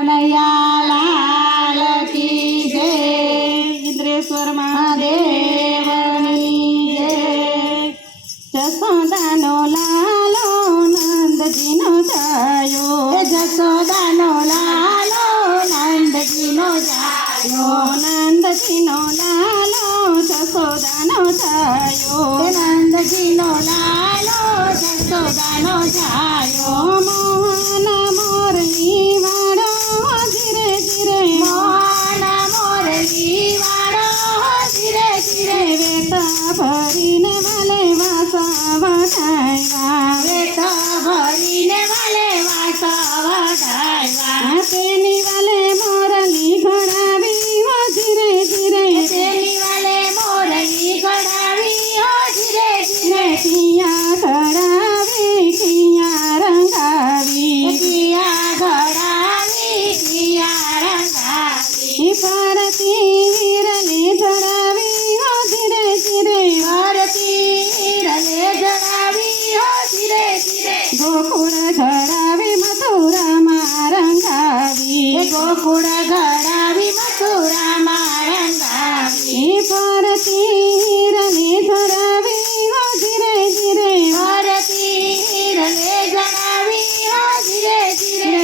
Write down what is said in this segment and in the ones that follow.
કનૈયા લાલ કી જય. ઇન્દ્રેશ્વર મહાદેવની જય. જસોદાનો લાલો નંદજીનો જાયો. જસોદાનો લાલો નંદજીનો જાયો. નંદજીનો લાલો જસોદાનો જાયો. નંદજીનો લાલો જસોદાનો જાયો. મોહન મોરલી વાળો ધીરે ધીરે. મોહન મોરલી વાળો ધીરે ધીરે. વેતા ભરીને વાલે વાસા વટાવ્યા. વેતા ભરીને વાલે વાસા વટાવ્યા. તેની વાલે મોરલી ઘડાવી હો ધીરે ધીરે. તેની વાલે મોરલી ઘડાવી હો ધીરે ધીરે. કિયા ઘડાવી કિયા રંગાવી. કિયા ઘડાવી કિયા રંગાવી. ભારતી વીરને ધરાવી હો ધીરે ધીરે. ભારતી વીરને જણાવી હો ધીરે ધીરે. ગોકુળ ઘડાવી મથુરામાં રંગાવી. ગોકુળ ઘડાવી મથુરામાં રંગાવી. ભારતી વીરને ધરાવી હો ધીરે ધીરે. ભારતી વીરને જણાવી હો ધીરે ધીરે.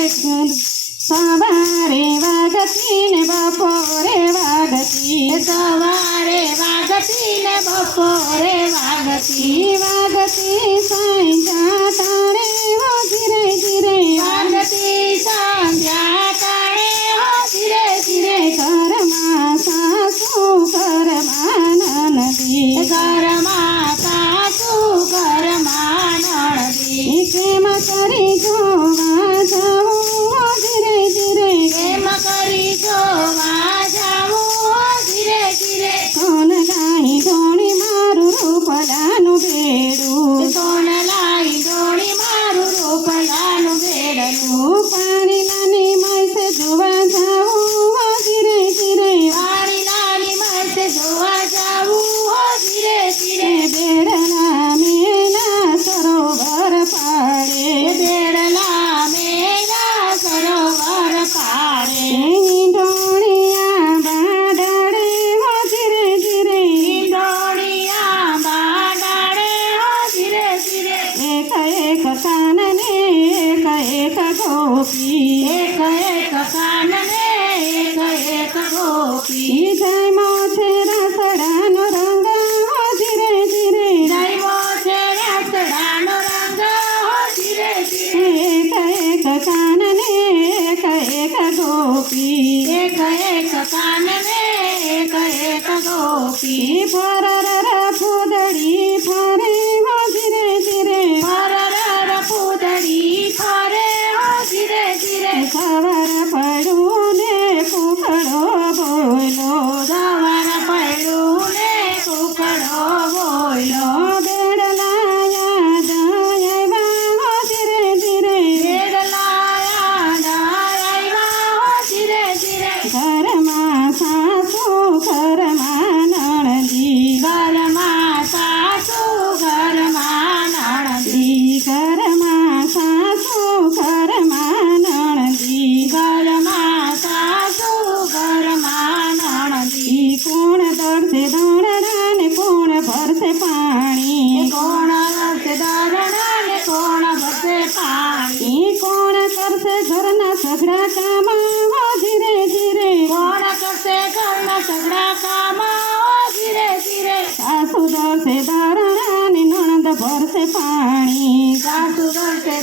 સવારે વાગતી ને બપોરે વાગતી. સવારે વાગતી ને બપોરે વાગતી. વાગતી સાંજા ટાણે હો ધીરે ધીરે. વાગતી સંધ્યા ટાણે હો ધીરે ધીરે. ઘરમાં સાસુ ઘરમાં નનદી. ઘરમાં સાસુ ઘરમાં નણદી. કેમ કરી જોવા જાઉં હો ધીરે ધીરે. કેમ કરી જોવા જાવું હો ધીરે ધીરે. કોણ લાઈ ધોણી મારું રૂપલાનું બેડું. કોણ લાઈ ડોળી મારું રૂપલાનું બેડલું. પાણી લાની મળશે જોવા જાઉં હો ધીરે ધીરે. પાણી લાલી મળશે જોવા જાવું હો ધીરે ધીરે. બેડલા મેના સરોવર પાડે. બેડલા મેઘા સરોવર પાડે. ઢોળિયા બાડાડે હો ધીરે ધીરે. ઈંડોળિયા બાડાડે હો ધીરે ધીરે. એક એક કાનને એક એક ગોપી. એક એક કાનને એક એક ગોપી. જયમો છે રસડાનો રંગ હો ધીરે ધીરે. જયમો છે રસડાનો રંગ હો ધીરે ધીરે. એક એક કાનને એક એક ગોપી. એક એક કાનને એક એક ગોપી. ફરર ફૂદડી ફરે હો ધીરે ધીરે. ફરર પૂતળી ફરે હો ધીરે ધીરે. ખબર પડ્યું ને કુકડો બોલો. સવાર પડ્યું ને કુકડો બોલ્યો. બેડલા યાદ આવ્યા હો ધીરે ધીરે. બેડલા આવ્યા હો ધીરે ધીરે. ઘરમાં સાસુ ઘરમાં નણદી. ઘરમાં સાસુ ઘરમાં નણદી. ઘરમાં સાસુ ઘરમાં નણદી. ઘરમાં સાસુ ઘરમાં નણદી. કોણ દળશે દોડડા ને કોણ ભરશે પાણી. કોણ ભરશે દરણા ને કોણ ભરશે પાણી. કોણ કરશે ઘરના સઘળા કામ હો ધીરે ધીરે. કોણ કરશે ઘરના સગડા કામ હો ધીરે ધીરે. સાસુ દળશે દરણા ને નણંદ ભરશે પાણી. સાસુ ભરશે